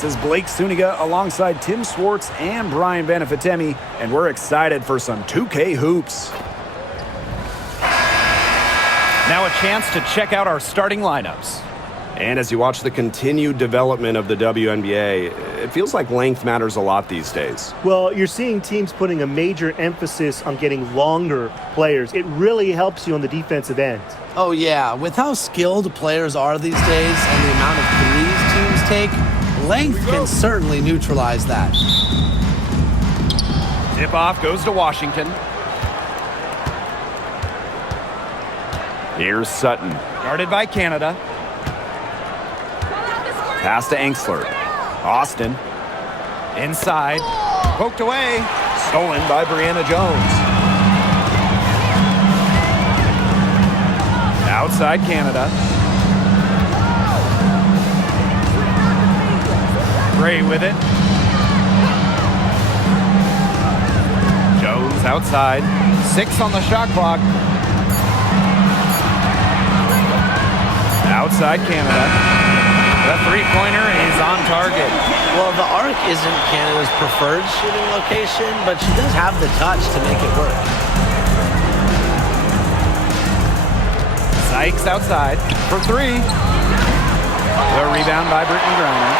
This is Blake Suniga alongside Tim Swartz and Brian Benefitemi, and we're excited for some 2K hoops. Now a chance to check out our starting lineups. And as you watch the continued development of the WNBA, it feels like length matters a lot these days. Well, you're seeing teams putting a major emphasis on getting longer players. It really helps you on the defensive end. Oh, yeah. With how skilled players are these days and the amount of threes teams take, length can certainly neutralize that. Tip-off goes to Washington. Here's Sutton. Guarded by Canada. Pass to Angsler. Austin. Inside. Poked away. Stolen by Brianna Jones. Outside Canada. Gray with it. Jones outside. 6 on the shot clock. Outside Canada. The three-pointer is on target. Well, the arc isn't Canada's preferred shooting location, but she does have the touch to make it work. Sykes outside for 3. The rebound by Brittany Griner.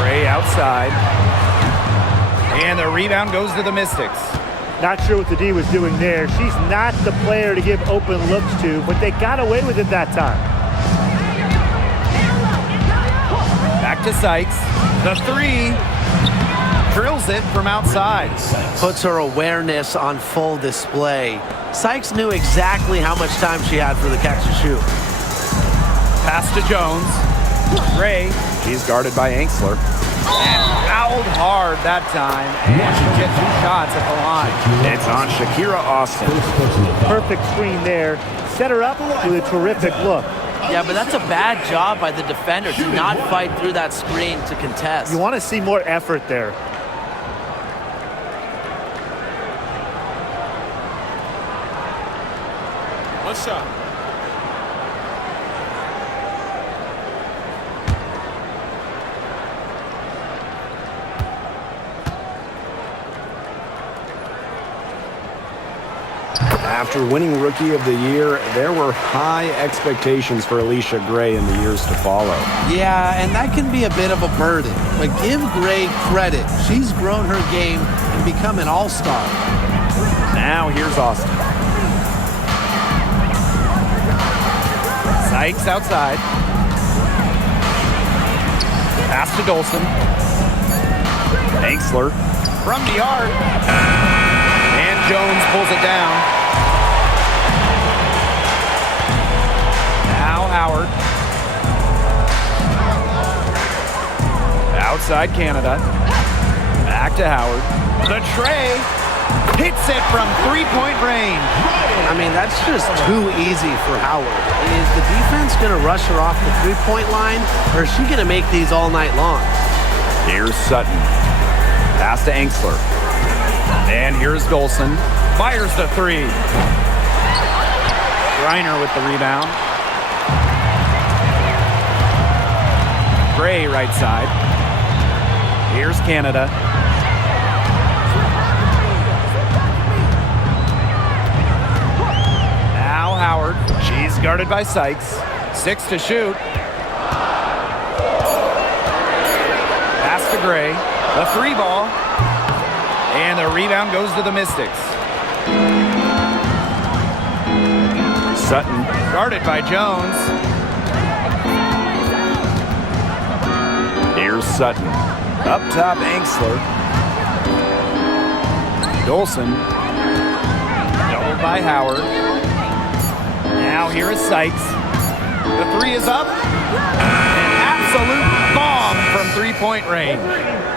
Gray outside. And the rebound goes to the Mystics. Not sure what the D was doing there. She's not the player to give open looks to, but they got away with it that time. Back to Sykes. The 3. Drills it from outside. Puts her awareness on full display. Sykes knew exactly how much time she had for the catch and shoot. Pass to Jones. Gray. She's guarded by Angsler. And fouled hard that time. And she gets 2 shots at the line. It's on Shakira Austin. Perfect screen there. Set her up with a terrific look. Yeah, but that's a bad job by the defender to not fight through that screen to contest. You want to see more effort there. What's up? After winning Rookie of the Year, there were high expectations for Alicia Gray in the years to follow. Yeah, and that can be a bit of a burden. But give Gray credit. She's grown her game and become an all-star. Now here's Austin. Sykes outside. Pass to Dolson. Angsler. From the arc. And Jones pulls it down. Now Howard. Outside Canada. Back to Howard. The tray. Hits it from three-point range. I mean, that's just too easy for Howard. Is the defense going to rush her off the three-point line, or is she going to make these all night long? Here's Sutton. Pass to Angsler. And here's Dolson. Fires the 3. Griner with the rebound. Gray right side. Here's Canada. Now Howard. She's guarded by Sykes. 6 to shoot. Pass to Gray. The 3 ball. And the rebound goes to the Mystics. Sutton. Guarded by Jones. Here's Sutton. Up top, Angsler. Dolson. Doubled by Howard. Now here is Sykes. The 3 is up. An absolute bomb from three-point range.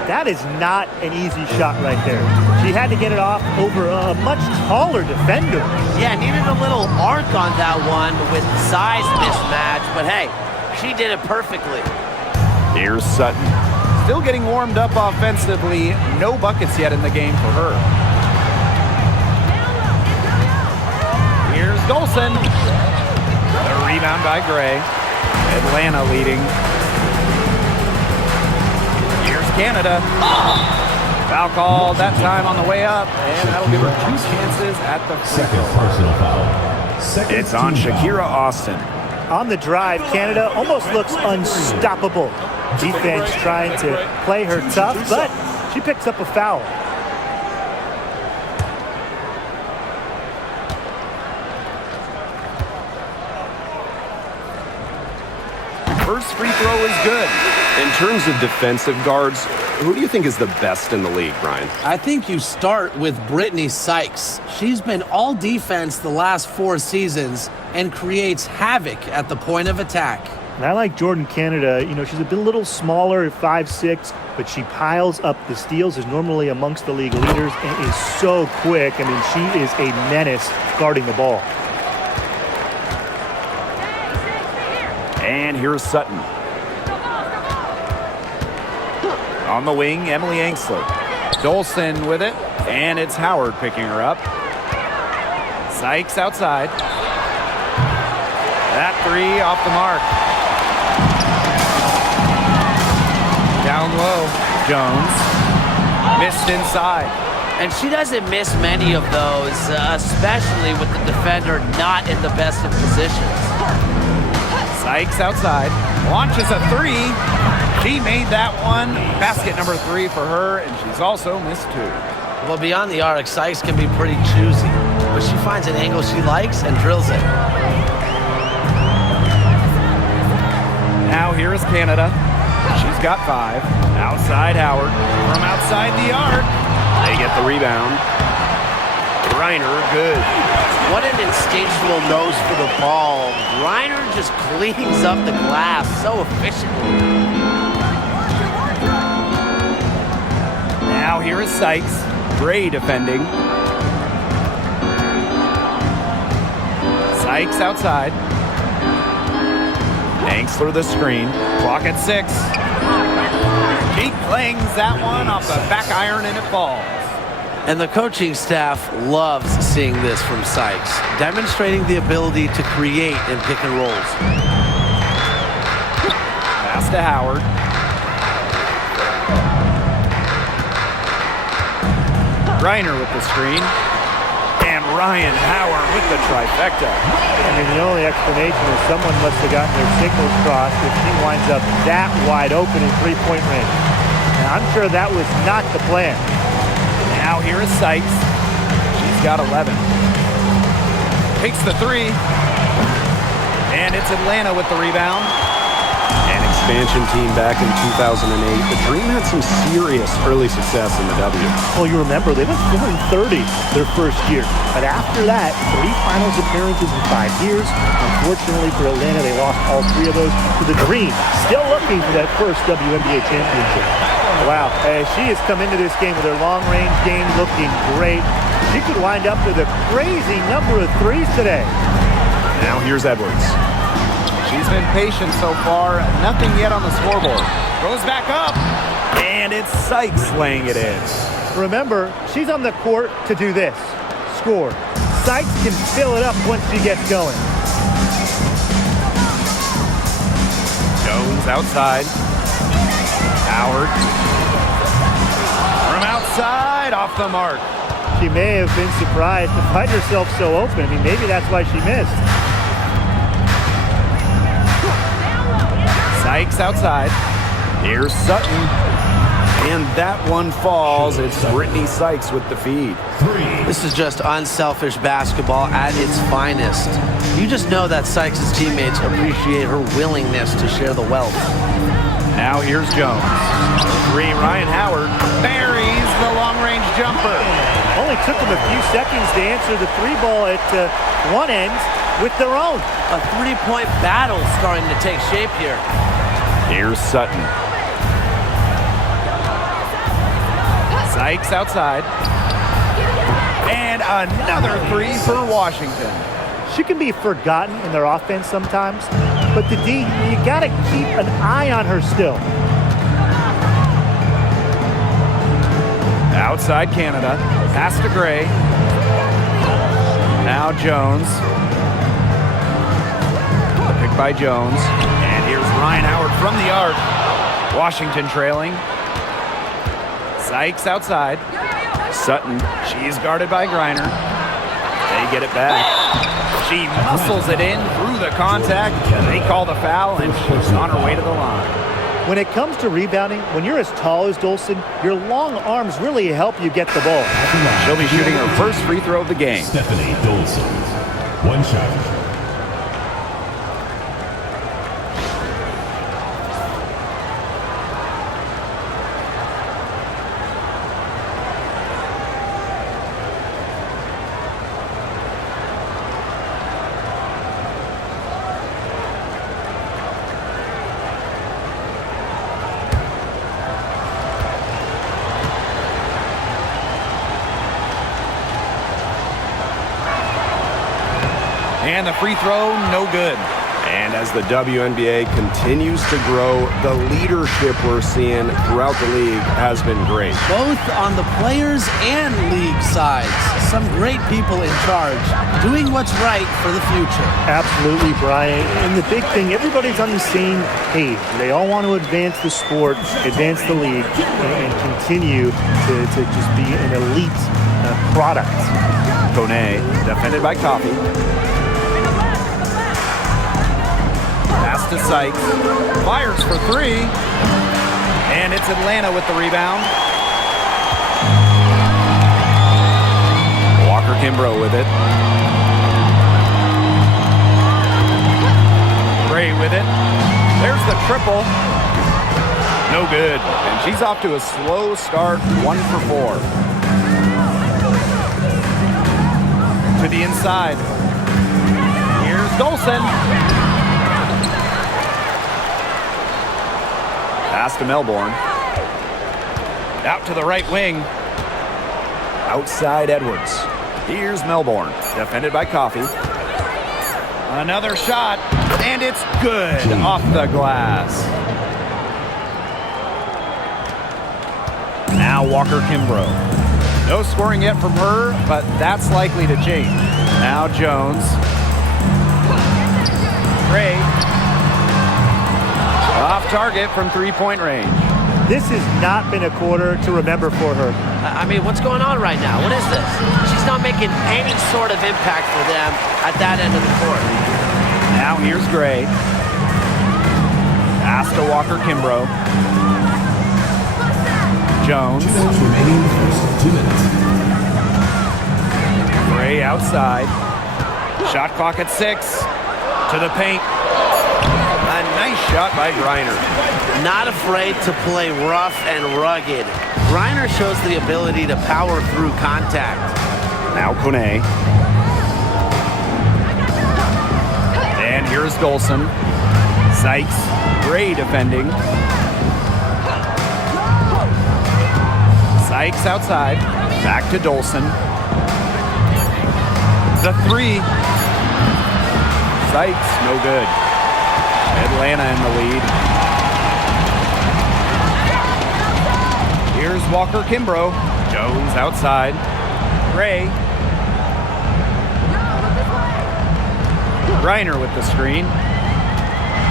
That is not an easy shot right there. She had to get it off over a much taller defender. Yeah, needed a little arc on that one with size mismatch, but hey, she did it perfectly. Here's Sutton. Still getting warmed up offensively. No buckets yet in the game for her. Here's Dolson. The rebound by Gray. Atlanta leading. Here's Canada. Foul called that time on the way up, and that'll give her 2 chances at the free Second throw. personal foul. It's on Shakira Austin. On the drive, Canada almost looks unstoppable. Defense trying to play her tough, but she picks up a foul. First free throw is good. In terms of defensive guards, who do you think is the best in the league, Brian? I think you start with Brittany Sykes. She's been all defense the last 4 seasons and creates havoc at the point of attack. And I like Jordan Canada. You know, she's a little smaller at 5'6", but she piles up the steals, is normally amongst the league leaders, and is so quick. I mean, she is a menace guarding the ball. And here's Sutton. On the wing, Emily Angsler. Dolson with it, and it's Howard picking her up. Sykes outside. That 3 off the mark. Down low, Jones. Missed inside. And she doesn't miss many of those, especially with the defender not in the best of positions. Sykes outside. Launches a 3. She made that one. Basket number 3 for her, and she's also missed 2. Well, beyond the arc, Sykes can be pretty choosy, but she finds an angle she likes and drills it. Now here is Canada. She's got 5. Outside Howard. From outside the arc. They get the rebound. Reiner, good. What an instinctual nose for the ball. Reiner just cleans up the glass so efficiently. Now here is Sykes. Gray defending. Sykes outside. Angsler the screen. Clock at 6. She clings that one off the back iron and it falls. And the coaching staff loves seeing this from Sykes, demonstrating the ability to create in pick and rolls. Pass to Howard. Reiner with the screen. And Ryan Howard with the trifecta. I mean, the only explanation is someone must have gotten their signals crossed if she winds up that wide open in three-point range. And I'm sure that was not the plan. Now here is Sykes. She's got 11. Takes the 3. And it's Atlanta with the rebound. An expansion team back in 2008. The Dream had some serious early success in the W. Well, you remember, they went 4-30 their first year. But after that, 3 finals appearances in 5 years. Unfortunately for Atlanta, they lost all 3 of those to the Dream. Still looking for that first WNBA championship. Wow, she has come into this game with her long-range game looking great. She could wind up with a crazy number of 3s today. Now here's Edwards. She's been patient so far. Nothing yet on the scoreboard. Goes back up. And it's Sykes laying it in. Remember, she's on the court to do this. Score. Sykes can fill it up once she gets going. Jones outside. Howard. From outside, off the mark. She may have been surprised to find herself so open. I mean, maybe that's why she missed. Sykes outside. Here's Sutton. And that one falls. It's Brittany Sykes with the feed. This is just unselfish basketball at its finest. You just know that Sykes' teammates appreciate her willingness to share the wealth. Now here's Jones. 3, Ryan Howard buries the long-range jumper. Only took them a few seconds to answer the 3 ball at one end with their own. A 3-point battle starting to take shape here. Here's Sutton. Sykes outside. And another 3 for Washington. She can be forgotten in their offense sometimes, but the D, you got to keep an eye on her still. Outside Canada. Pass to Gray. Now Jones. Pick by Jones. Ryan Howard from the arc. Washington trailing. Sykes outside. Sutton. She's guarded by Griner. They get it back. She muscles it in through the contact. They call the foul, and she's on her way to the line. When it comes to rebounding, when you're as tall as Dolson, your long arms really help you get the ball. She'll be shooting her first free throw of the game. Stephanie Dolson. One shot. And the free throw, no good. And as the WNBA continues to grow, the leadership we're seeing throughout the league has been great. Both on the players and league sides. Some great people in charge, doing what's right for the future. Absolutely, Brian. And the big thing, everybody's on the same page. They all want to advance the sport, advance the league, and continue to just be an elite product. Kone, defended by Coffey. Pass to Sykes. Fires for three. And it's Atlanta with the rebound. Walker Kimbrough with it. Gray with it. There's the triple. No good. And she's off to a slow start, 1 for 4. To the inside. Here's Dolson. Pass to Melbourne. Out to the right wing. Outside Edwards. Here's Melbourne, defended by Coffey. Another shot, and it's good off the glass. Now Walker Kimbrough. No scoring yet from her, but that's likely to change. Now Jones. Gray. Off target from three-point range. This has not been a quarter to remember for her. I mean, what's going on right now? What is this? She's not making any sort of impact for them at that end of the court. Now here's Gray. Pass to Walker Kimbrough. Jones. 2 minutes remaining in the first 2 minutes. Gray outside. Shot clock at 6. To the paint. A nice shot by Griner. Not afraid to play rough and rugged. Griner shows the ability to power through contact. Now Kone. And here's Dolson. Sykes. Gray defending. Sykes outside. Back to Dolson. The three. Sykes, no good. Atlanta in the lead. Here's Walker Kimbrough. Jones outside. Gray. Griner with the screen.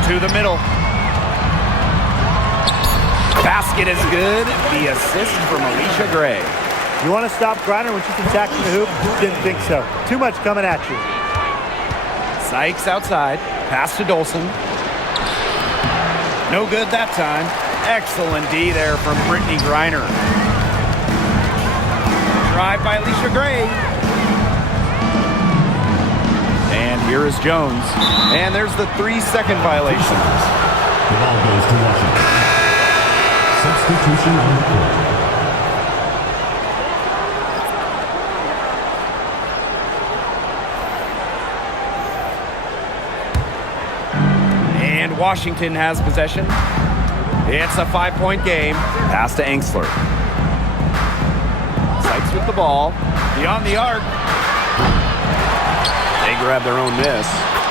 To the middle. Basket is good. The assist from Alicia Gray. You want to stop Griner when she's attacking the hoop? Didn't think so. Too much coming at you. Sykes outside. Pass to Dolson. No good that time. Excellent D there from Brittany Griner. Drive by Alicia Gray. And here is Jones. And there's the 3-second violation. The ball goes to Washington. Substitution on the court. And Washington has possession. It's a 5-point game. Pass to Angsler. Sykes with the ball. Beyond the arc. They grab their own miss.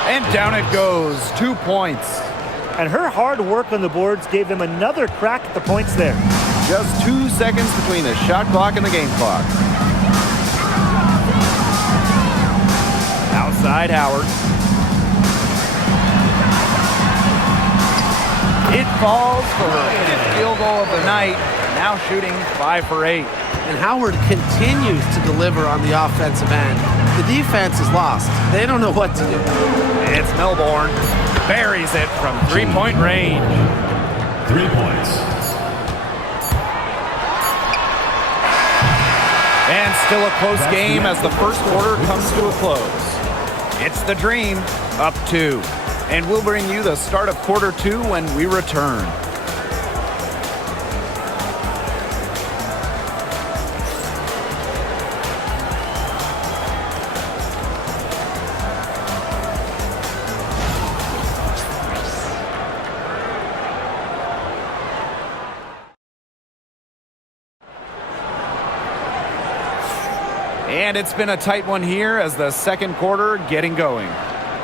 And down it goes. 2 points. And her hard work on the boards gave them another crack at the points there. Just 2 seconds between the shot clock and the game clock. Outside Howard. It falls for her fifth field goal of the night, now shooting 5 for 8. And Howard continues to deliver on the offensive end. The defense is lost. They don't know what to do. It's Melbourne. Buries it from three-point range. 3 points. And still a close game as the first quarter comes to a close. It's the Dream, up 2. And we'll bring you the start of quarter 2 when we return. And it's been a tight one here as the second quarter getting going.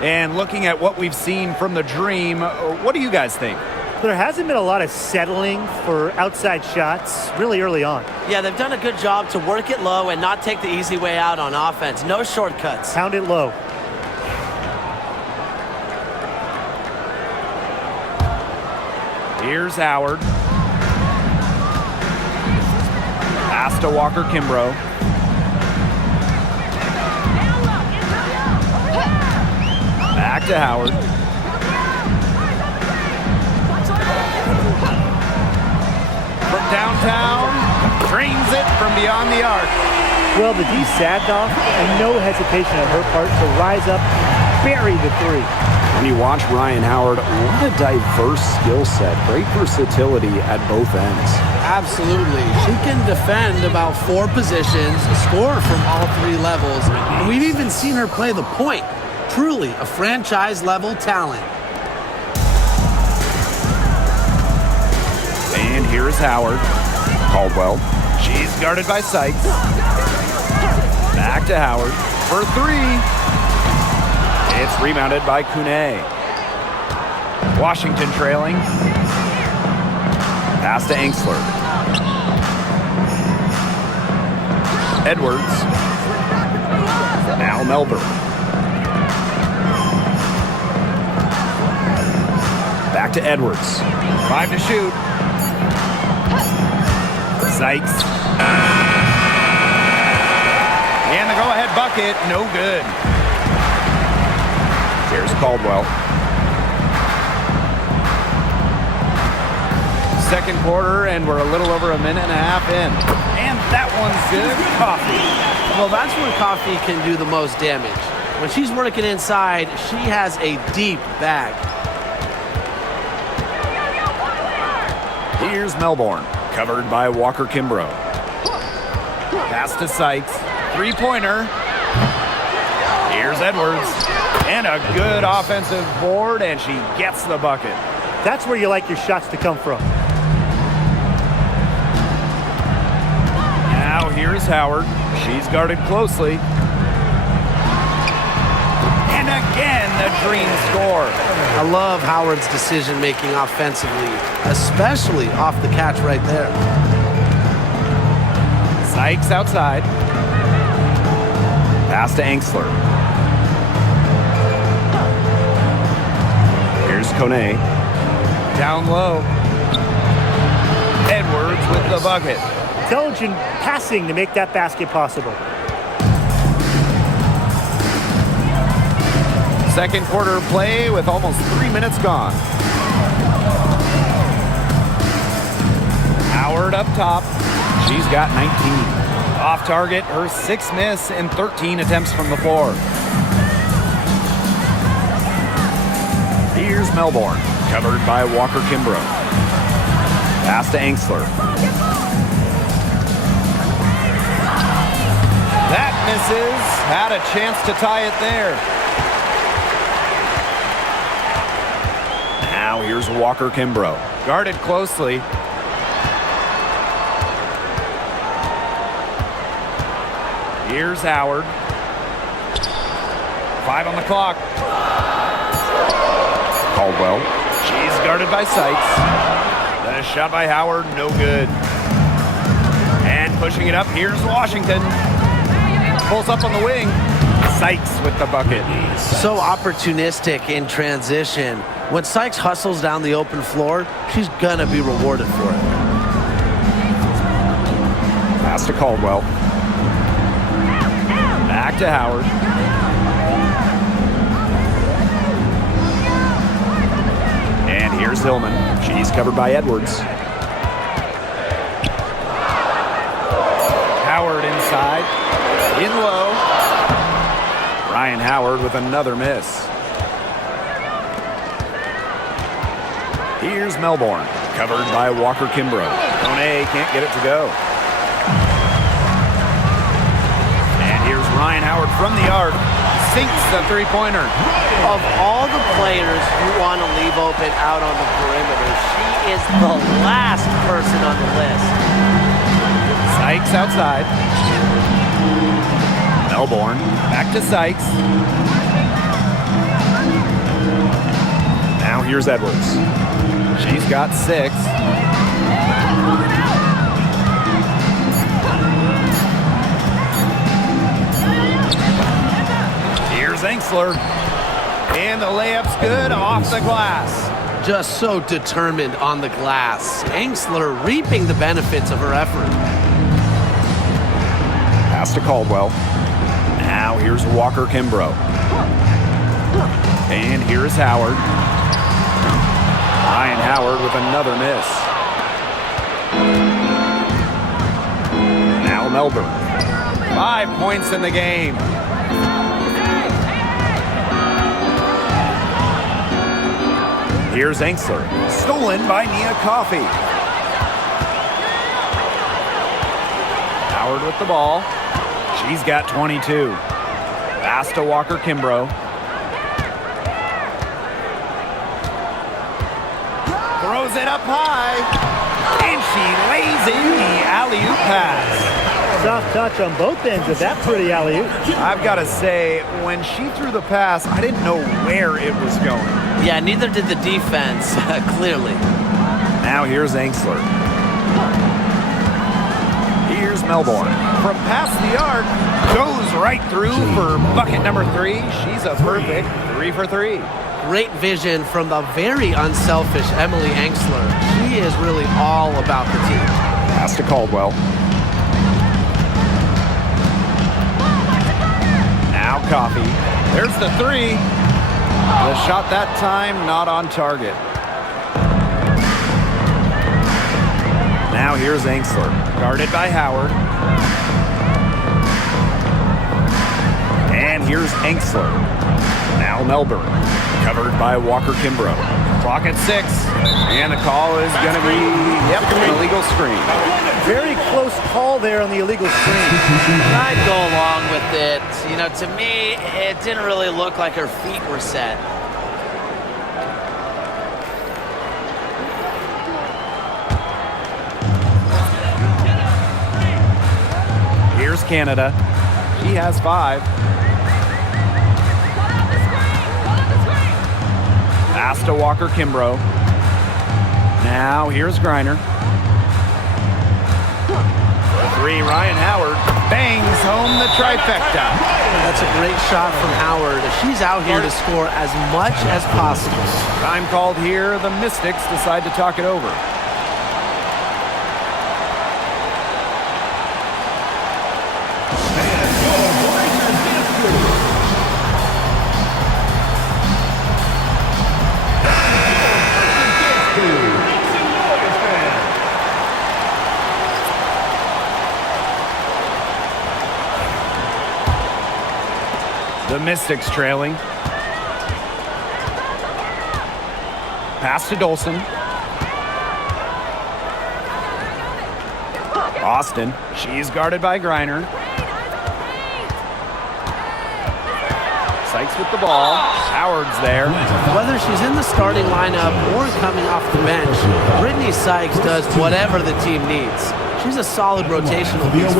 And looking at what we've seen from the Dream, what do you guys think? There hasn't been a lot of settling for outside shots really early on. Yeah, they've done a good job to work it low and not take the easy way out on offense. No shortcuts. Pound it low. Here's Howard. Pass to Walker-Kimbrough. Back to Howard. From downtown, drains it from beyond the arc. Well, the D sagged off, and no hesitation on her part to rise up, bury the 3. When you watch Ryan Howard, what a diverse skill set. Great versatility at both ends. Absolutely. She can defend about 4 positions, score from all 3 levels. And we've even seen her play the point. Truly a franchise-level talent. And here's Howard. Caldwell. She's guarded by Sykes. Back to Howard for 3. It's rebounded by Kune. Washington trailing. Pass to Angsler. Edwards. Now Melbourne. Back to Edwards. 5 to shoot. Sykes. And the go-ahead bucket, no good. Here's Caldwell. Second quarter, and we're a little over a minute and a half in. And that one's good. Coffee. Well, that's where Coffee can do the most damage. When she's working inside, she has a deep bag. Here's Melbourne, covered by Walker-Kimbrough. Pass to Sykes. Three-pointer. Here's Edwards. And a good offensive board, and she gets the bucket. That's where you like your shots to come from. Now here's Howard. She's guarded closely. And again, the Dream score. I love Howard's decision-making offensively, especially off the catch right there. Sykes outside. Pass to Angsler. Here's Kone. Down low. Edwards with the bucket. Intelligent passing to make that basket possible. Second quarter play with almost 3 minutes gone. Howard up top. She's got 19. Off target, her 6th miss in 13 attempts from the floor. Here's Melbourne, covered by Walker-Kimbrough. Pass to Angsler. That misses. Had a chance to tie it there. Now here's Walker-Kimbrough. Guarded closely. Here's Howard. 5 on the clock. Caldwell. She's guarded by Sykes. Then a shot by Howard, no good. And pushing it up, here's Washington. Pulls up on the wing. Sykes with the bucket. So opportunistic in transition. When Sykes hustles down the open floor, she's gonna be rewarded for it. Pass to Caldwell. Back to Howard. And here's Hillman. She's covered by Edwards. Howard inside. In low. Ryan Howard with another miss. Here's Melbourne, covered by Walker Kimbrough. Kone can't get it to go. And here's Ryan Howard from the arc. Sinks the three-pointer. Of all the players you want to leave open out on the perimeter, she is the last person on the list. Sykes outside. Melbourne. Back to Sykes. Now here's Edwards. She's got 6. Here's Enksler. And the layup's good off the glass. Just so determined on the glass. Enksler reaping the benefits of her effort. Pass to Caldwell. Now here's Walker Kimbrough. And here's Howard. Ryan Howard with another miss. Now Melbourne. 5 points in the game. Here's Enksler. Stolen by Nia Coffey. Howard with the ball. She's got 22. Pass to Walker Kimbrough. Throws it up high. And she lays in the alley-oop pass. Soft touch on both ends of that pretty alley-oop. I've got to say, when she threw the pass, I didn't know where it was going. Yeah, neither did the defense, clearly. Now here's Enksler. Here's Melbourne. From past the arc, goes right through for bucket number 3. She's a perfect 3 for 3. Great vision from the very unselfish Emily Enksler. She is really all about the team. Pass to Caldwell. Now Coffey. There's the 3. The shot that time not on target. Now here's Enksler. Guarded by Howard. And here's Enksler. Now Melbourne. Covered by Walker Kimbrough. Clock at 6. And the call is going to be, an illegal screen. Very close call there on the illegal screen. I'd go along with it. You know, to me, it didn't really look like her feet were set. Here's Canada. She has 5. Pass to Walker Kimbrough. Now here's Griner. 3, Ryan Howard. Bangs home the trifecta. That's a great shot from Howard. She's out here to score as much as possible. Time called here. The Mystics decide to talk it over. The Mystics trailing. Pass to Dolson. Austin. She's guarded by Griner. Sykes with the ball. Howard's there. Whether she's in the starting lineup or coming off the bench, Brittany Sykes does whatever the team needs. She's a solid rotational piece.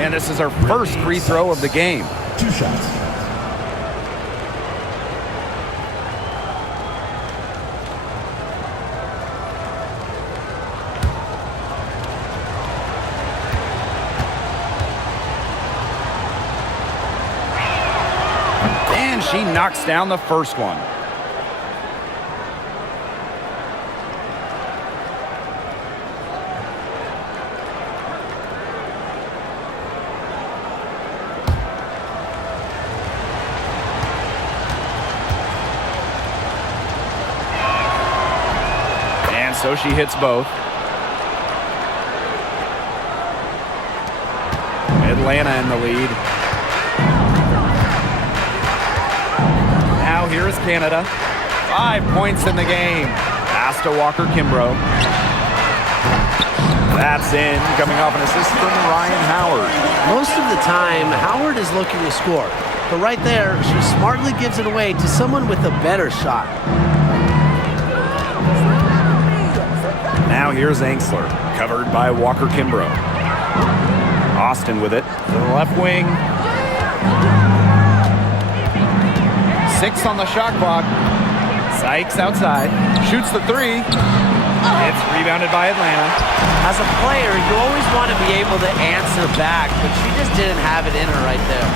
And this is her first free throw of the game. 2 shots. she knocks down the first one. And so she hits both. Atlanta in the lead. Now here is Canada. 5 points in the game. Pass to Walker-Kimbrough. That's in, coming off an assist from Ryan Howard. Most of the time, Howard is looking to score. But right there, she smartly gives it away to someone with a better shot. Now here's Angsler, covered by Walker-Kimbrough. Austin with it. To the left wing. 6 on the shot clock. Sykes outside. Shoots the 3. It's rebounded by Atlanta. As a player, you always want to be able to answer back, but she just didn't have it in her right there.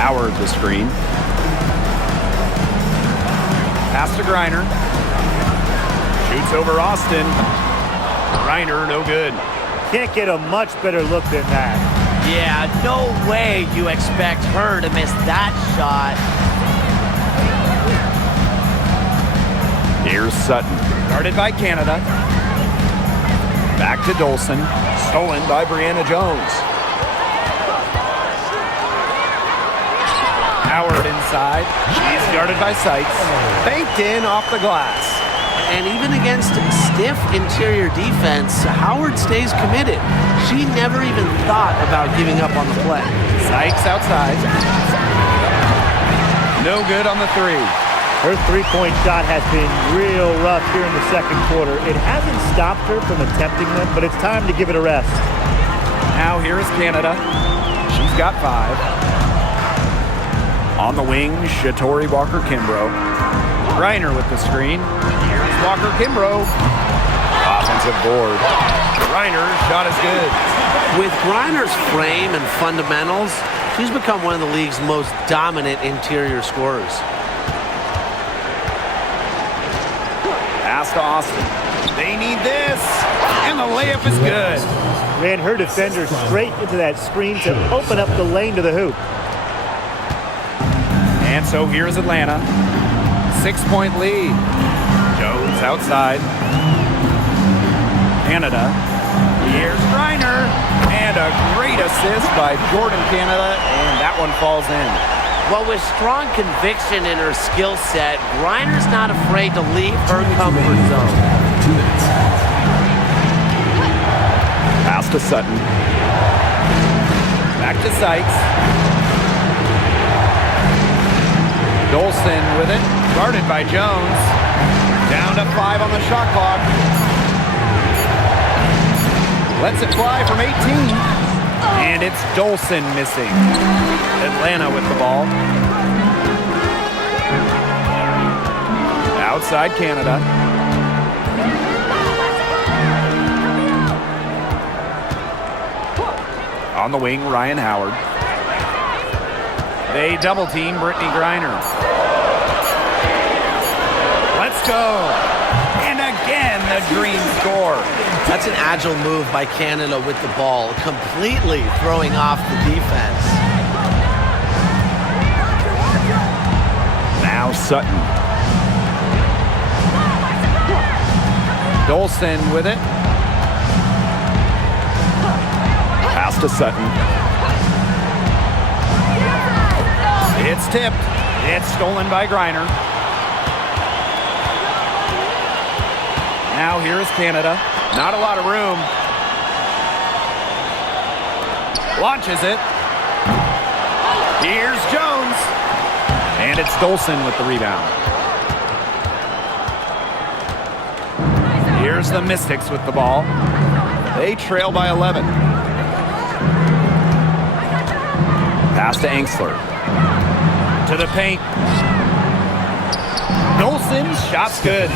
Howard the screen. Pass to Griner. Shoots over Austin. Griner, no good. Can't get a much better look than that. Yeah, no way you expect her to miss that shot. Here's Sutton. Guarded by Canada. Back to Dolson. Stolen by Brianna Jones. Howard inside. She's guarded by Sykes. Banked in off the glass. And even against stiff interior defense, Howard stays committed. She never even thought about giving up on the play. Sykes outside. No good on the 3. Her three-point shot has been real rough here in the second quarter. It hasn't stopped her from attempting them, but it's time to give it a rest. Now here is Canada. She's got 5. On the wing, Shatori Walker-Kimbrough. Griner with the screen. Here's Walker-Kimbrough. Offensive board. Griner's shot is good. With Griner's frame and fundamentals, she's become one of the league's most dominant interior scorers. Pass to Austin. They need this. And the layup is good. Ran her defender straight into that screen to open up the lane to the hoop. And so here's Atlanta. 6-point lead. Jones outside. Canada. Here's Griner. And a great assist by Jordan Canada. And that one falls in. Well, with strong conviction in her skill set, Griner's not afraid to leave her comfort zone. 2 minutes. Pass to Sutton. Back to Sykes. Dolson with it. Guarded by Jones. Down to 5 on the shot clock. Lets it fly from 18. And it's Dolson missing. Atlanta with the ball. Outside Canada. On the wing, Ryan Howard. They double team Brittany Griner. Let's go. And again, the green score. That's an agile move by Canada with the ball, completely throwing off the defense. Now Sutton. Dolson with it. Pass to Sutton. It's tipped. It's stolen by Griner. Now here is Canada. Not a lot of room. Launches it. Here's Jones. And it's Dolson with the rebound. Here's the Mystics with the ball. They trail by 11. Pass to Angsler. To the paint. Dolson's shot's good.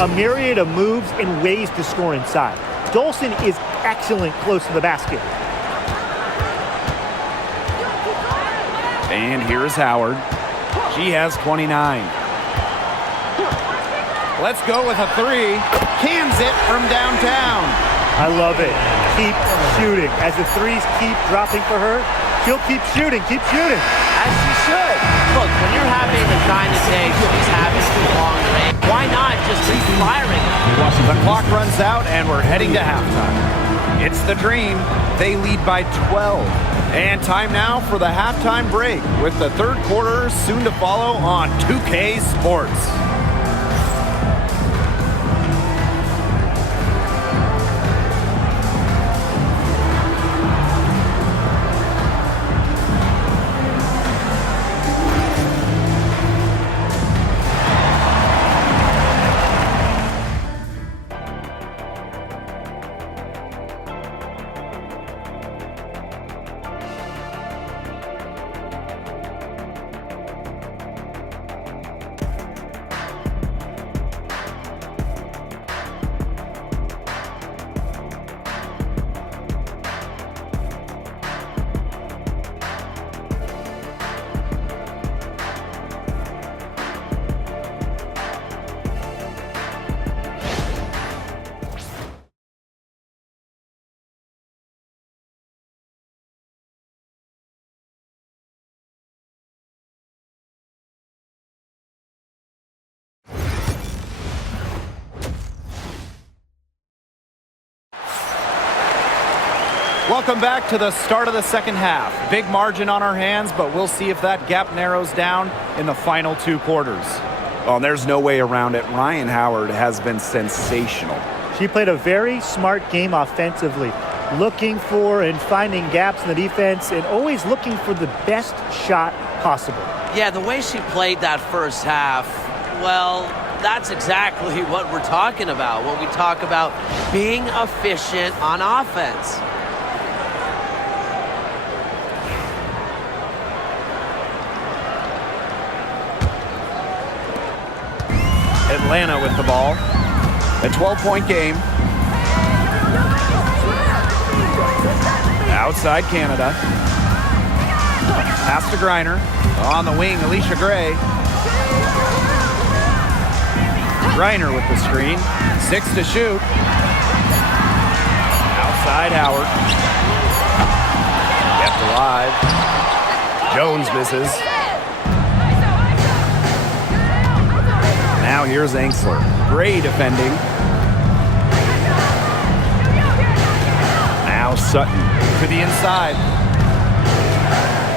A myriad of moves and ways to score inside. Dolson is excellent close to the basket. And here is Howard. She has 29. Let's go with a three. Cans it from downtown. I love it. Keep shooting. As the threes keep dropping for her, she'll keep shooting. Keep shooting. As she should. Look, when you're having the kind of day she's having from long range, why not just keep firing it? The clock runs out, and we're heading to halftime. It's the Dream. They lead by 12. And time now for the halftime break, with the third quarter soon to follow on 2K Sports. Welcome back to the start of the second half. Big margin on our hands, but we'll see if that gap narrows down in the final two quarters. Well, there's no way around it. Ryan Howard has been sensational. She played a very smart game offensively, looking for and finding gaps in the defense and always looking for the best shot possible. Yeah, the way she played that first half, well, that's exactly what we're talking about when we talk about being efficient on offense. Atlanta with the ball. A 12-point game. Outside Canada. Pass to Griner. On the wing, Alicia Gray. Griner with the screen. 6 to shoot. Outside Howard. Kept alive. Jones misses. Now here's Angsler. Gray defending. Now Sutton to the inside.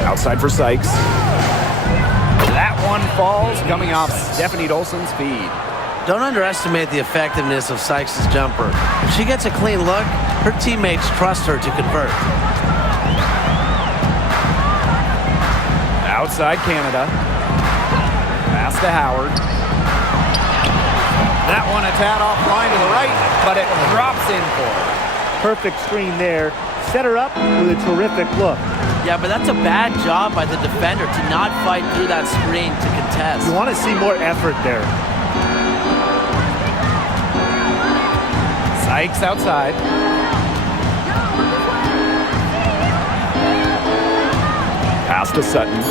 Outside for Sykes. That one falls, coming off Stephanie Dolson's feed. Don't underestimate the effectiveness of Sykes' jumper. If she gets a clean look, her teammates trust her to convert. Outside Canada. Pass to Howard. That one a tad offline to the right, but it drops in for her. Perfect screen there. Set her up with a terrific look. Yeah, but that's a bad job by the defender to not fight through that screen to contest. You want to see more effort there. Sykes outside. Pass to Sutton.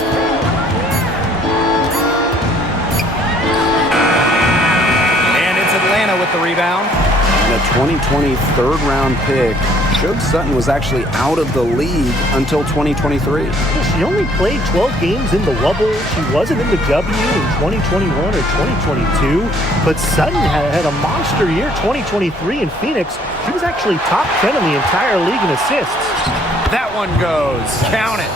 Atlanta with the rebound. And a 2020 third-round pick showed Sutton was actually out of the league until 2023. She only played 12 games in the Wubble. She wasn't in the W in 2021 or 2022. But Sutton had a monster year, 2023 in Phoenix. She was actually top 10 in the entire league in assists. That one goes. Count it.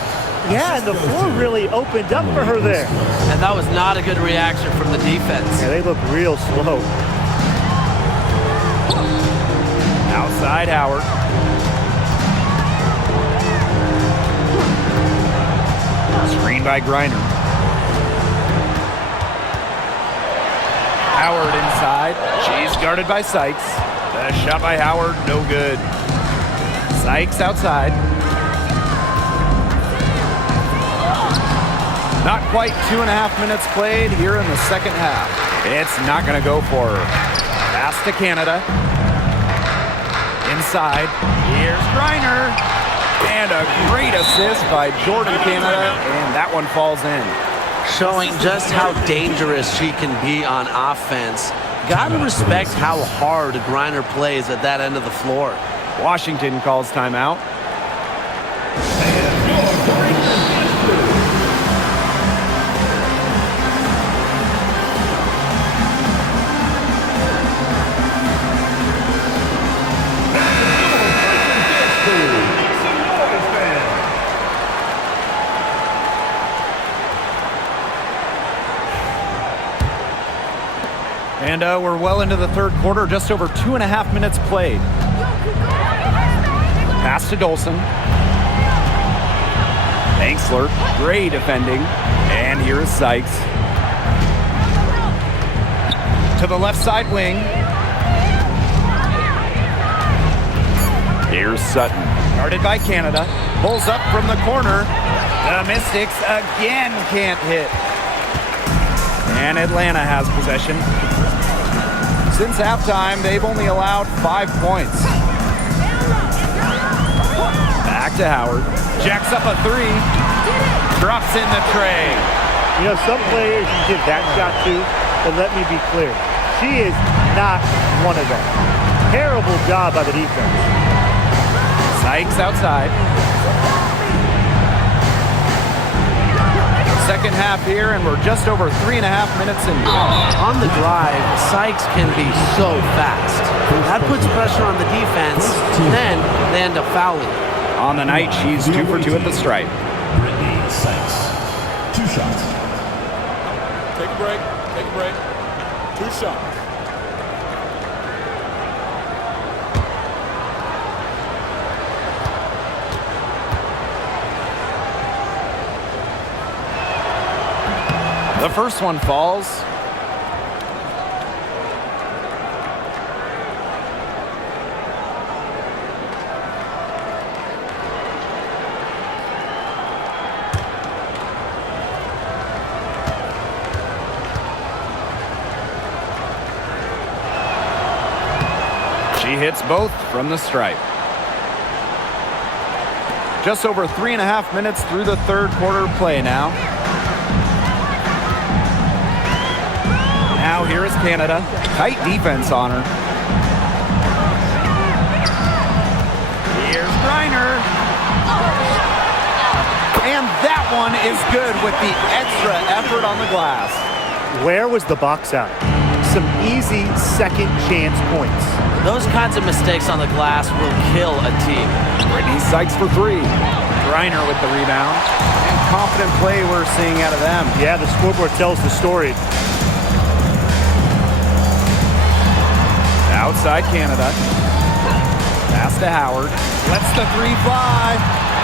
Yeah, and the floor really opened up for her there. And that was not a good reaction from the defense. Yeah, they look real slow. Outside Howard. Screen by Griner. Howard inside. She's guarded by Sykes. The shot by Howard, no good. Sykes outside. Not quite 2.5 minutes played here in the second half. It's not going to go for her. Pass to Canada. Inside. Here's Griner. And a great assist by Jordan Canada. And that one falls in. showing just how dangerous she can be on offense. Gotta respect how hard Griner plays at that end of the floor. Washington calls timeout. And we're well into the third quarter, just over 2.5 minutes played. Pass to Dolson. Banksler, great defending. And here is Sykes. To the left side wing. Here's Sutton. Guarded by Canada. Pulls up from the corner. The Mystics again can't hit. And Atlanta has possession. Since halftime, they've only allowed 5 points. Back to Howard. Jacks up a three. Drops in the tray. You know, some players you give that shot to, but let me be clear. She is not one of them. Terrible job by the defense. Sykes outside. Second half here, and we're just over 3.5 minutes in. On the drive, Sykes can be so fast. That puts pressure on the defense, then they end up fouling. On the night, she's 2 for 2 at the stripe. Brittany Sykes. 2 shots. Take a break. Take a break. 2 shots. The first one falls. She hits both from the stripe. Just over 3.5 minutes through the third quarter play now. Now here is Canada. Tight defense on her. Here's Griner. And that one is good with the extra effort on the glass. Where was the box out? Some easy second chance points. Those kinds of mistakes on the glass will kill a team. Brittany Sykes for 3. Griner with the rebound. And confident play we're seeing out of them. Yeah, the scoreboard tells the story. Outside Canada. Pass to Howard. Lets the 3 fly.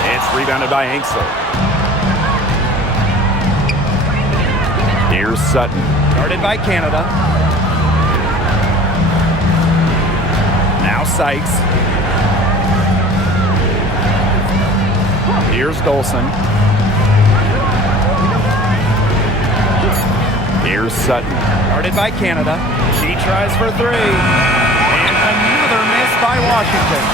It's rebounded by Hanksel. Here's Sutton. Guarded by Canada. Now Sykes. Here's Dolson. Here's Sutton. Guarded by Canada. She tries for 3. And another miss by Washington.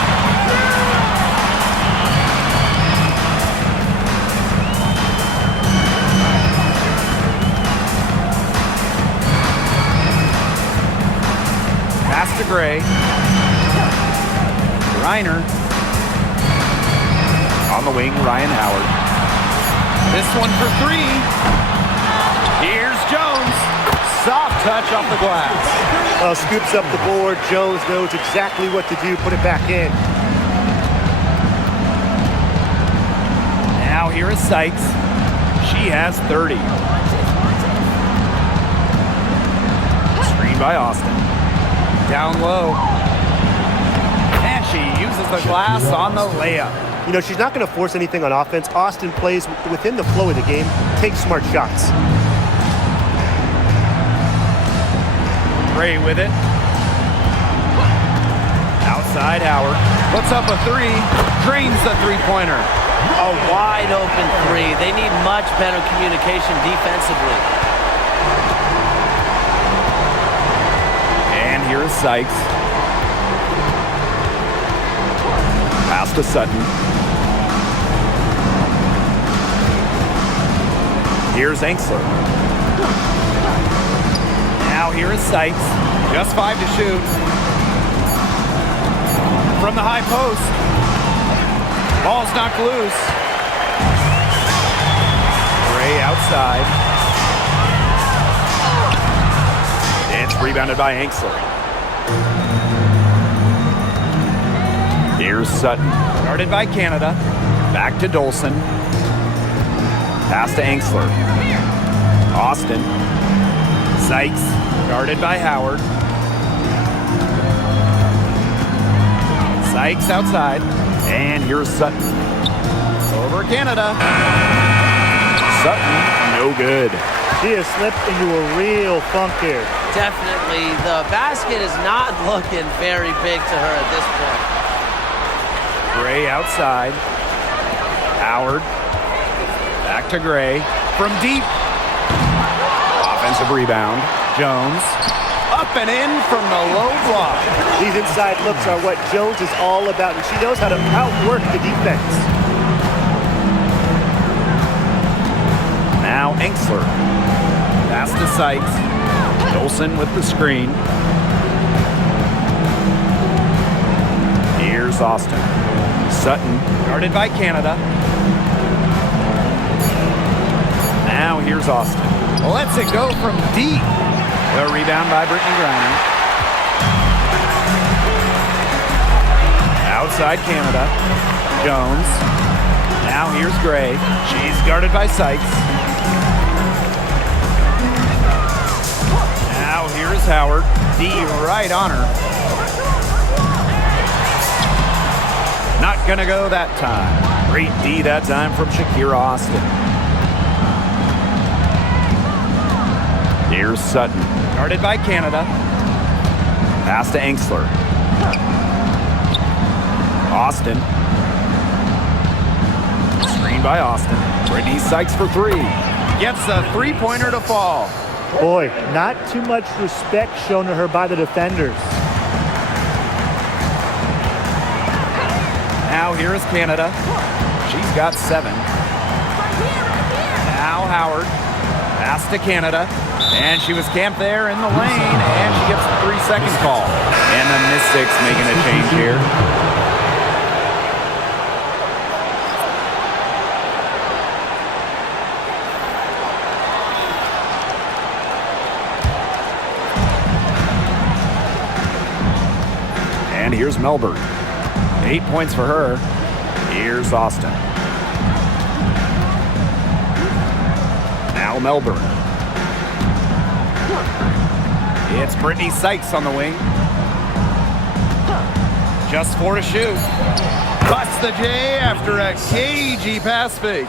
Pass to Gray. Griner. On the wing, Ryan Howard. This one for 3. Here's Jones. Soft touch off the glass. Scoops up the board. Jones knows exactly what to do. Put it back in. Now here is Sykes. She has 30. Screen by Austin. Down low. And she uses the glass on the layup. You know, she's not going to force anything on offense. Austin plays within the flow of the game, takes smart shots. Gray with it. Outside Howard. Puts up a 3. Drains the three-pointer. A wide open 3. They need much better communication defensively. And here is Sykes. Pass to Sutton. Here's Angsler. Now here is Sykes. Just 5 to shoot. From the high post. Ball's knocked loose. Gray outside. It's rebounded by Angsler. Here's Sutton. Guarded by Canada. Back to Dolson. Pass to Angsler. Austin. Sykes. Guarded by Howard. Sykes outside. And here's Sutton. Over Canada. Sutton, no good. She has slipped into a real funk here. Definitely. The basket is not looking very big to her at this point. Gray outside. Howard. Back to Gray. From deep. Offensive rebound. Jones. Up and in from the low block. These inside looks are what Jones is all about, and she knows how to outwork the defense. Now Angsler. Pass to Sykes. Dolson with the screen. Here's Austin. Sutton. Guarded by Canada. Now here's Austin. Lets it go from deep. The rebound by Brittany Griner. Outside Canada. Jones. Now here's Gray. She's guarded by Sykes. Now here's Howard. D right on her. Not gonna go that time. Great D that time from Shakira Austin. Here's Sutton. Guarded by Canada. Pass to Angsler. Austin. Screen by Austin. Brittany Sykes for 3. Gets the three-pointer to fall. Boy, not too much respect shown to her by the defenders. Now here is Canada. She's got 7. Now Howard. Pass to Canada. And she was camped there in the lane, and she gets the 3-second call. And the Mystics making a change here. And here's Melbourne. 8 points for her. Here's Austin. Now Melbourne. It's Brittany Sykes on the wing. Just 4 to shoot. Busts the J after a cagey pass fake.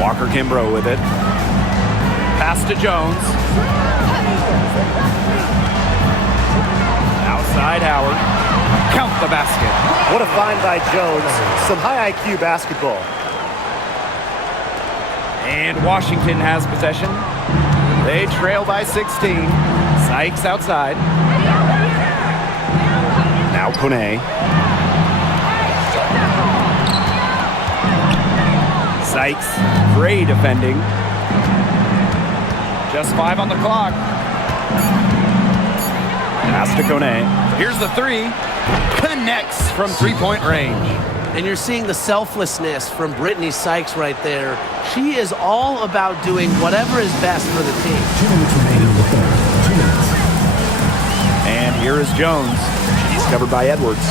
Walker Kimbrough with it. Pass to Jones. Outside Howard. Count the basket. What a find by Jones. Some high IQ basketball. And Washington has possession. They trail by 16. Sykes outside. Now Kone. Sykes, Gray defending. Just 5 on the clock. Pass to Kone. Here's the 3. Connects from three-point range. And you're seeing the selflessness from Brittany Sykes right there. She is all about doing whatever is best for the team. 2 minutes remaining in the third. 2 minutes. And here is Jones. She's covered by Edwards.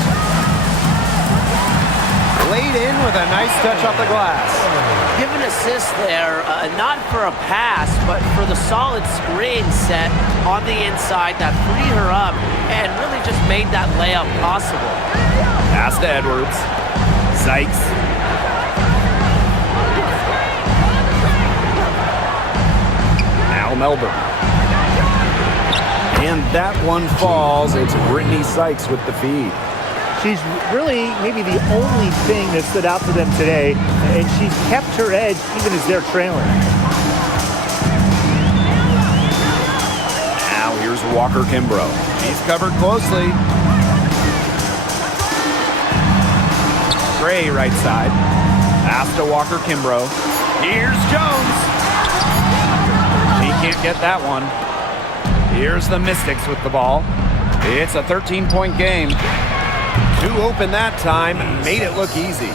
Laid in with a nice touch off the glass. Give an assist there, not for a pass, but for the solid screen set on the inside that freed her up and really just made that layup possible. Pass to Edwards. Sykes. Now Melbourne. And that one falls. It's Brittany Sykes with the feed. She's really maybe the only thing that stood out for them today, and she's kept her edge even as they're trailing. Now here's Walker Kimbrough. He's covered closely. Gray right side. Pass to Walker Kimbrough. Here's Jones. He can't get that one. Here's the Mystics with the ball. It's a 13-point game. Too open that time, made it look easy.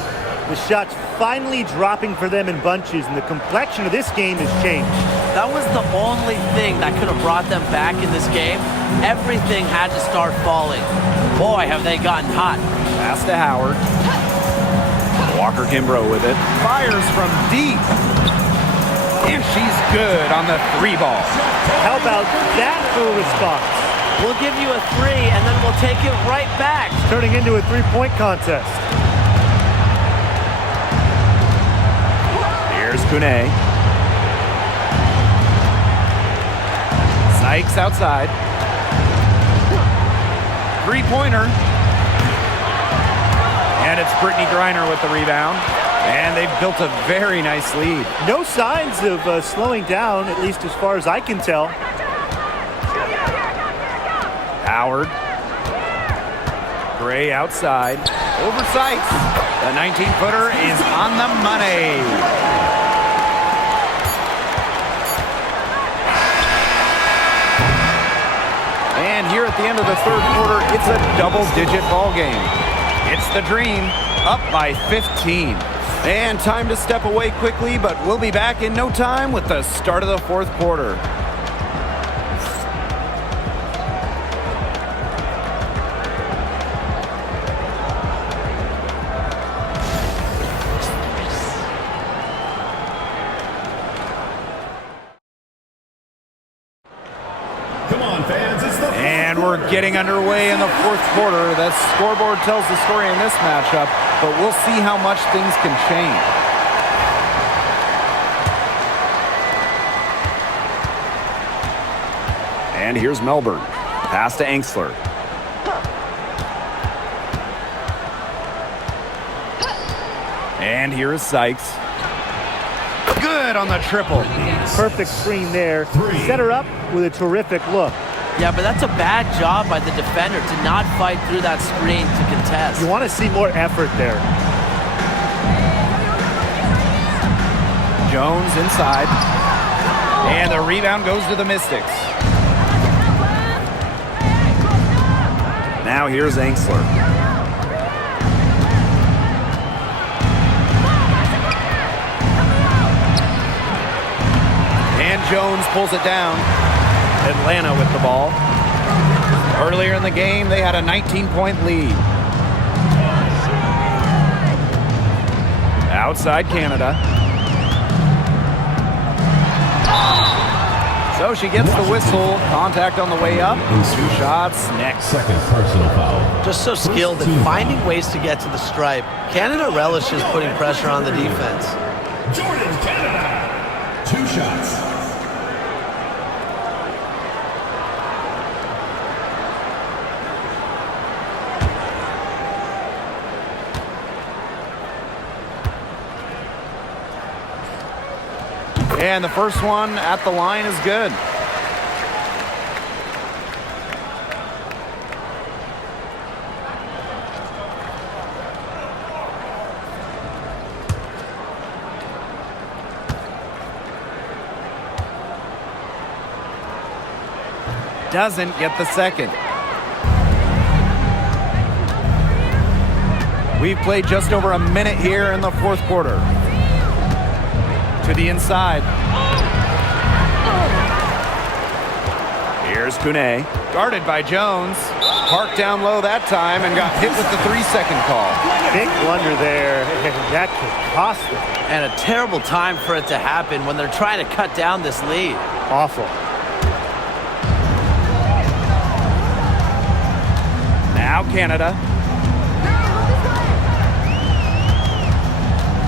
The shots finally dropping for them in bunches, and the complexion of this game has changed. That was the only thing that could have brought them back in this game. Everything had to start falling. Boy, have they gotten hot. Pass to Howard. Walker Kimbrough with it. Fires from deep. And she's good on the 3 ball. How about that for a response? We'll give you a 3, and then we'll take it right back. Turning into a 3-point contest. Here's Kune. Sykes outside. 3-pointer. And it's Brittany Griner with the rebound. And they've built a very nice lead. No signs of slowing down, at least as far as I can tell. Howard. Gray outside. Over Sykes. The 19-footer is on the money. And here at the end of the 3rd quarter, it's a double-digit ball game. It's the Dream, up by 15. And time to step away quickly, but we'll be back in no time with the start of the 4th quarter. And we're getting underway in the 4th quarter. The scoreboard tells the story in this matchup, but we'll see how much things can change. And here's Melbourne. Pass to Angsler. And here is Sykes. Good on the triple. Perfect screen there. Set her up with a terrific look. Yeah, but that's a bad job by the defender to not fight through that screen to contest. You want to see more effort there. Jones inside. And the rebound goes to the Mystics. Now here's Angsler. And Jones pulls it down. Atlanta with the ball. Earlier in the game, they had a 19-point lead. Outside Canada. So she gets the whistle. Contact on the way up. 2 shots next. Second personal foul. Just so skilled at finding ways to get to the stripe. Canada relishes putting pressure on the defense. Jordan Canada. 2 shots. And the first one at the line is good. Doesn't get the second. We've played just over a minute here in the 4th quarter. To the inside. Here's Kune. Guarded by Jones. Parked down low that time and got hit with the 3-second call. Big blunder there. That could cost them. And a terrible time for it to happen when they're trying to cut down this lead. Awful. Now Canada.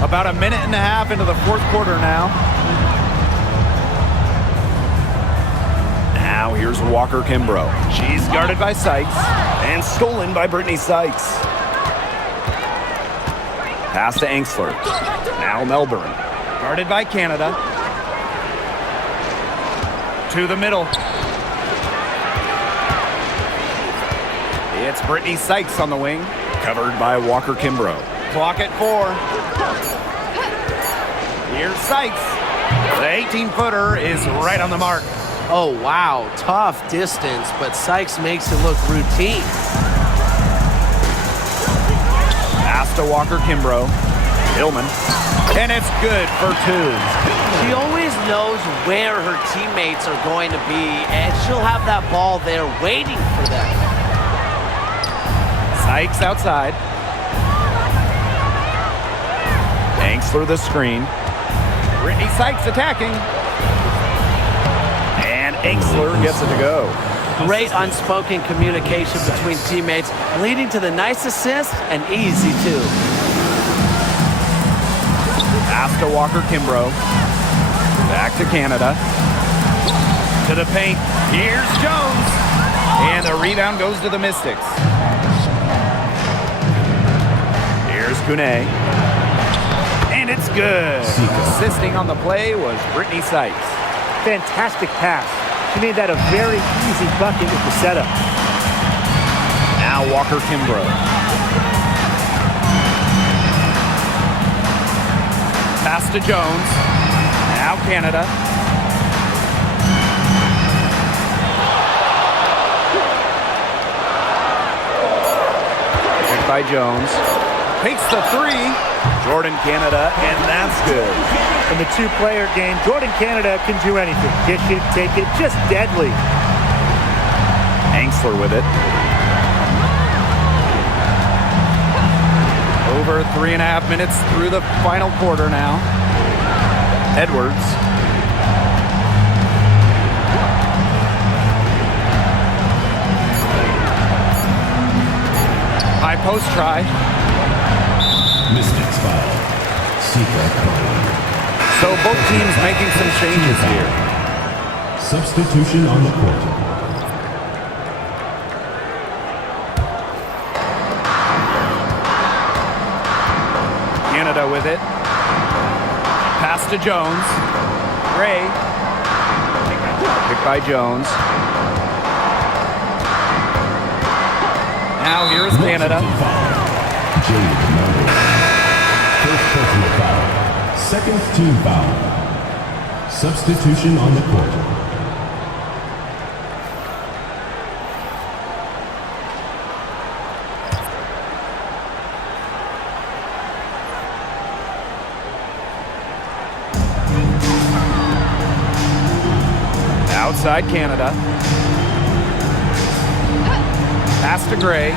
About a minute and a half into the 4th quarter now. Now here's Walker Kimbrough. She's guarded by Sykes. And stolen by Brittany Sykes. Pass to Angsler. Now Melbourne. Guarded by Canada. To the middle. It's Brittany Sykes on the wing. Covered by Walker Kimbrough. Clock at 4. Here's Sykes. The 18-footer is right on the mark. Oh, wow. Tough distance, but Sykes makes it look routine. Pass to Walker Kimbrough. Hillman. And it's good for 2. She always knows where her teammates are going to be, and she'll have that ball there waiting for them. Sykes outside. Angsler the screen. Brittany Sykes attacking. And Angsler gets it to go. Great unspoken communication between teammates, leading to the nice assist and easy two. Pass to Walker Kimbrough. Back to Canada. To the paint. Here's Jones. And the rebound goes to the Mystics. Here's Kune. And it's good. Assisting on the play was Brittany Sykes. Fantastic pass. She made that a very easy bucket with the setup. Now Walker Kimbrough. Pass to Jones. Now Canada. Picked by Jones. Takes the 3. Jordan Canada, and that's good. In the two-player game, Jordan Canada can do anything. Dish it, take it, just deadly. Angsler with it. Over 3.5 minutes through the final quarter now. Edwards. High post try. Mystics foul. So both teams making some changes here. Substitution on the court. Canada with it. Pass to Jones. Gray. Picked by Jones. Now here's Canada. First personal foul. Second team foul. Substitution on the court. Outside Canada. Pass to Gray.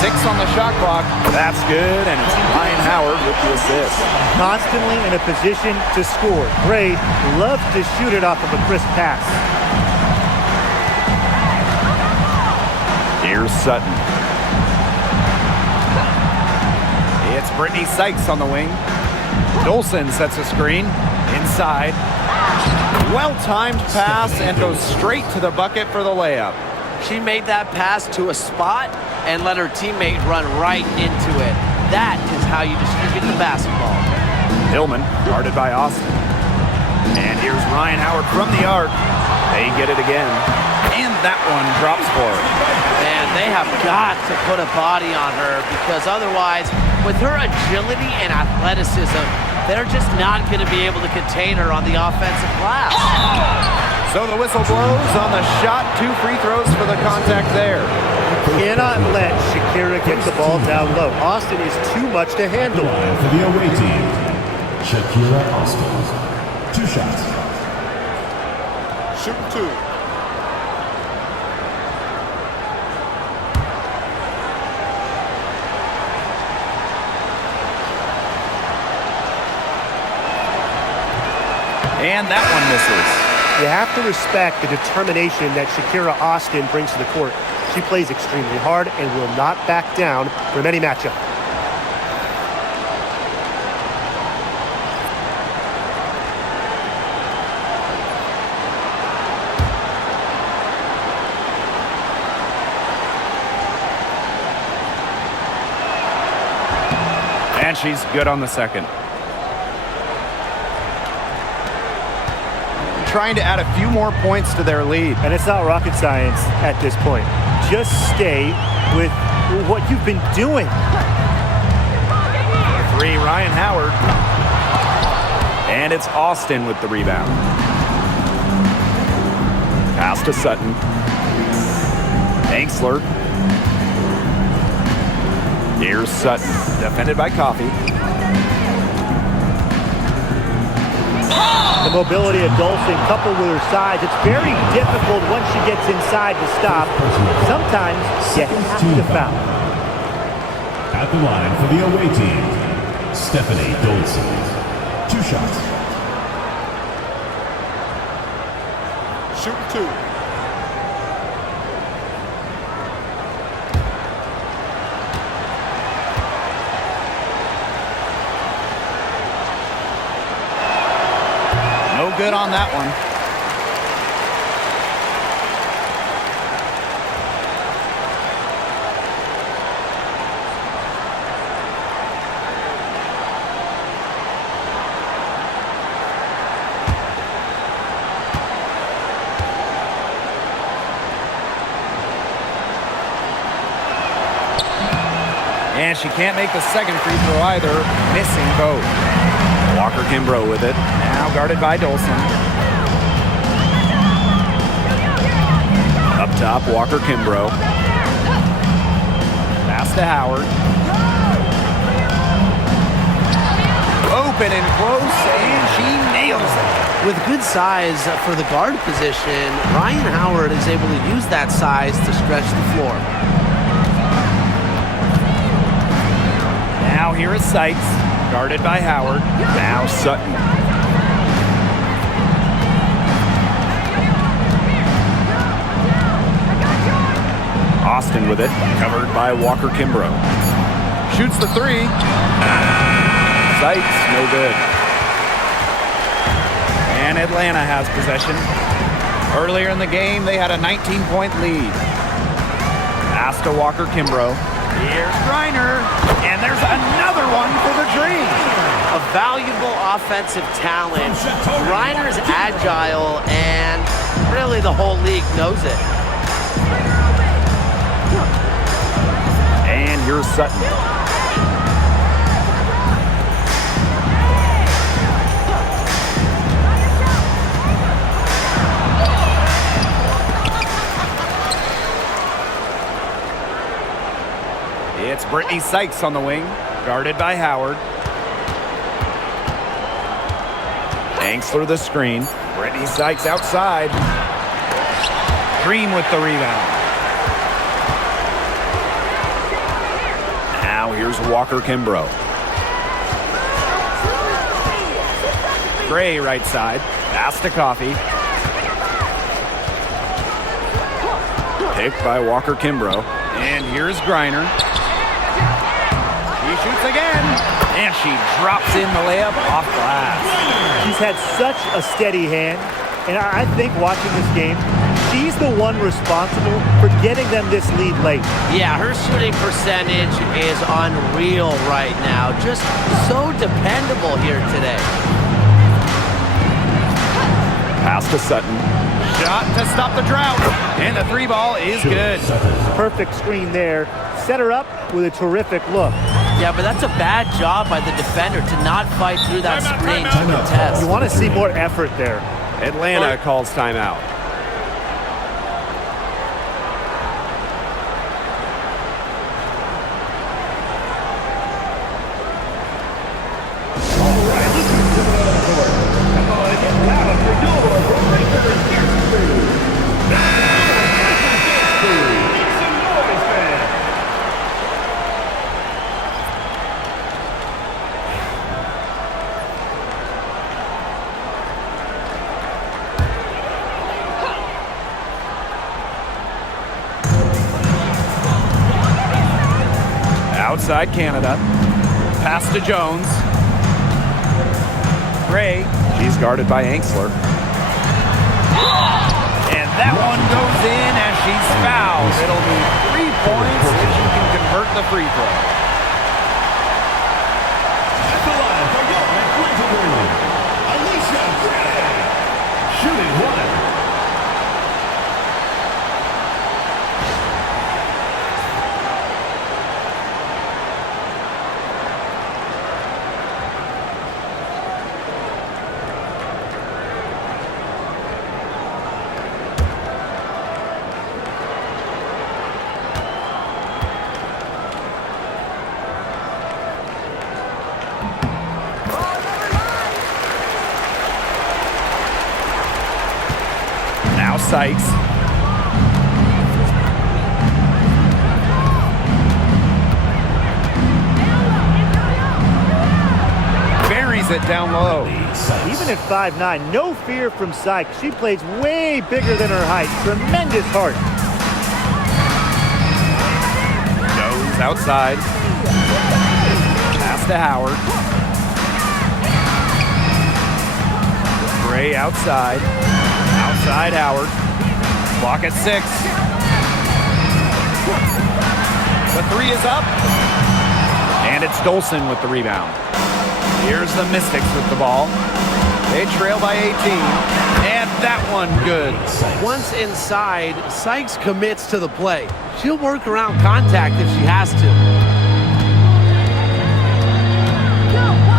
6 on the shot clock. That's good, and it's Ryan Howard with the assist. Constantly in a position to score. Gray loves to shoot it off of a crisp pass. Here's Sutton. It's Brittany Sykes on the wing. Dolson sets a screen. Inside. Well-timed pass and goes straight to the bucket for the layup. She made that pass to a spot and let her teammate run right into it. That is how you distribute the basketball. Hillman, guarded by Austin. And here's Ryan Howard from the arc. They get it again. And that one drops for her. Man, they have got to put a body on her because otherwise, with her agility and athleticism, they're just not going to be able to contain her on the offensive glass. So the whistle blows on the shot. 2 free throws for the contact there. Cannot let Shakira get the ball down low. Austin is too much to handle. For the away team, Shakira Austin. 2 shots. Shoot 2. And that one misses. You have to respect the determination that Shakira Austin brings to the court. She plays extremely hard and will not back down from any matchup. And she's good on the second. Trying to add a few more points to their lead. And it's not rocket science at this point. Just stay with what you've been doing. The 3, Ryan Howard. And it's Austin with the rebound. Pass to Sutton. Angsler. Here's Sutton, defended by Coffey. The mobility of Dolson coupled with her size, it's very difficult once she gets inside to stop. Sometimes you have to foul. At the line for the away team, Stephanie Dolson. 2 shots. Shoot 2. No good on that one. And she can't make the second free throw either, missing both. Walker Kimbrough with it. Now guarded by Dolson. Up top, Walker Kimbrough. Pass to Howard. Open and close, and she nails it. With good size for the guard position, Ryan Howard is able to use that size to stretch the floor. Now here is Sykes, guarded by Howard. Now Sutton. Austin with it, covered by Walker Kimbrough. Shoots the three. Sykes, no good. And Atlanta has possession. Earlier in the game, they had a 19-point lead. Pass to Walker Kimbrough. Here's Griner. And there's another one for the Dream. A valuable offensive talent. Griner's agile, and really the whole league knows it. And here's Sutton. It's Brittany Sykes on the wing, guarded by Howard. Angsler the screen. Brittany Sykes outside. Dream with the rebound. Now here's Walker Kimbrough. Gray right side. Pass to Coffey. Picked by Walker Kimbrough. And here's Griner. She shoots again. And she drops in the layup off glass. She's had such a steady hand, and I think watching this game, she's the one responsible for getting them this lead late. Yeah, her shooting percentage is unreal right now. Just so dependable here today. Pass to Sutton. Shot to stop the drought. And the three ball is good. Perfect screen there. Set her up with a terrific look. Yeah, but that's a bad job by the defender to not fight through that screen to contest. You want to see more effort there. Atlanta calls timeout. Outside Canada. Pass to Jones. Gray. She's guarded by Angsler. And that one goes in as she's fouled. It'll be 3 points if she can convert the free throw. At the line for your Alicia Gray. Shooting 1. Sykes. Buries it down low. Even at 5'9", no fear from Sykes. She plays way bigger than her height. Tremendous heart. Goes outside. Pass to Howard. Gray outside. Outside Howard. Clock at 6. The 3 is up. And it's Dolson with the rebound. Here's the Mystics with the ball. They trail by 18. And that one good. Once inside, Sykes commits to the play. She'll work around contact if she has to.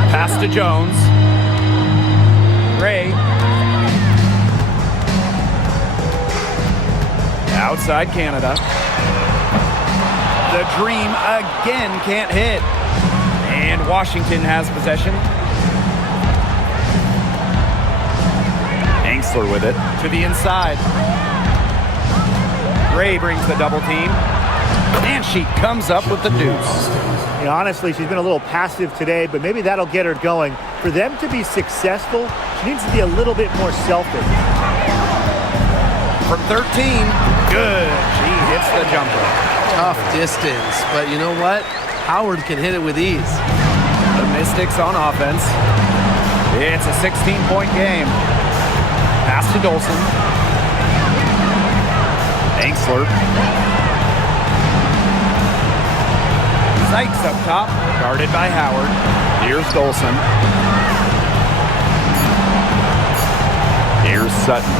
Pass to Jones. Gray. Outside Canada. The Dream again can't hit. And Washington has possession. Angsler with it to the inside. Gray brings the double team. And she comes up with the deuce. You know, honestly, she's been a little passive today, but maybe that'll get her going. For them to be successful, she needs to be a little bit more selfish. From 13, good. She hits the jumper. Tough distance, but you know what? Howard can hit it with ease. The Mystics on offense. It's a 16-point game. Pass to Dolson. Angsler. Sykes up top, guarded by Howard. Here's Dolson. Here's Sutton.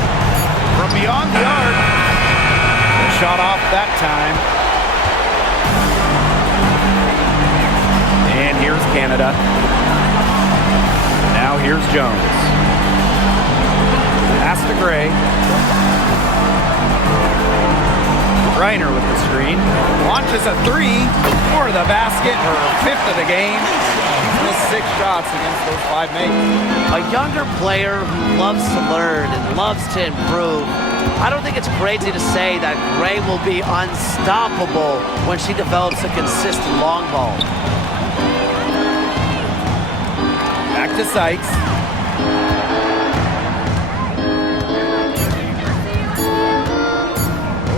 From beyond the arc. The shot off that time. And here's Canada. Now here's Jones. Pass to Gray. Reiner with the screen. Launches a 3 for the basket. Her 5th of the game. She's missed 6 shots against those 5 mates. A younger player who loves to learn and loves to improve. I don't think it's crazy to say that Gray will be unstoppable when she develops a consistent long ball. Back to Sykes.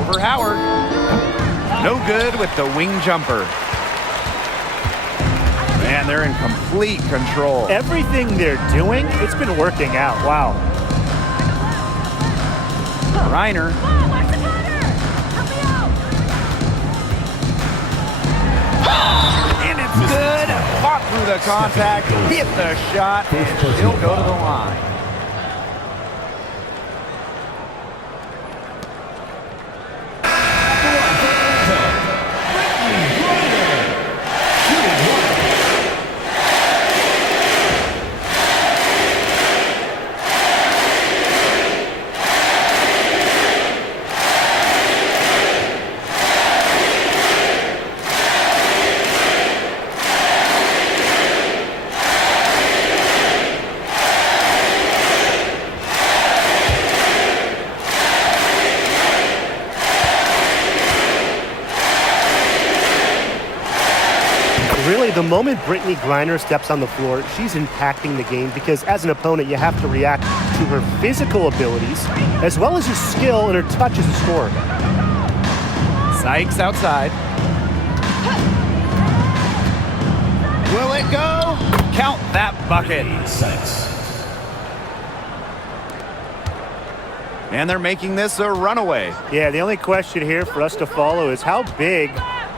Over Howard. No good with the wing jumper. Man, they're in complete control. Everything they're doing, it's been working out. Wow. Reiner. And it's good. Fought through the contact, hit the shot, and she'll go to the line. Really, the moment Brittany Griner steps on the floor, she's impacting the game because as an opponent, you have to react to her physical abilities as well as her skill and her touch as a scorer. Sykes outside. Will it go? Count that bucket. Sykes. And they're making this a runaway. Yeah, the only question here for us to follow is how big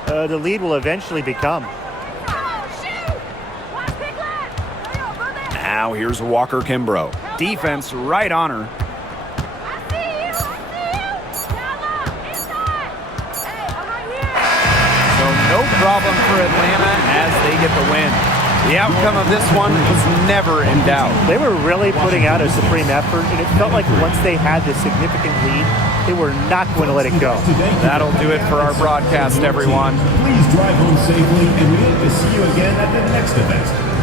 the lead will eventually become. Now here's Walker Kimbrough. Defense right on her. So no problem for Atlanta as they get the win. The outcome of this one was never in doubt. They were really putting out a supreme effort, and it felt like once they had this significant lead, they were not going to let it go. That'll do it for our broadcast, everyone. Please drive home safely, and we hope to see you again at the next event.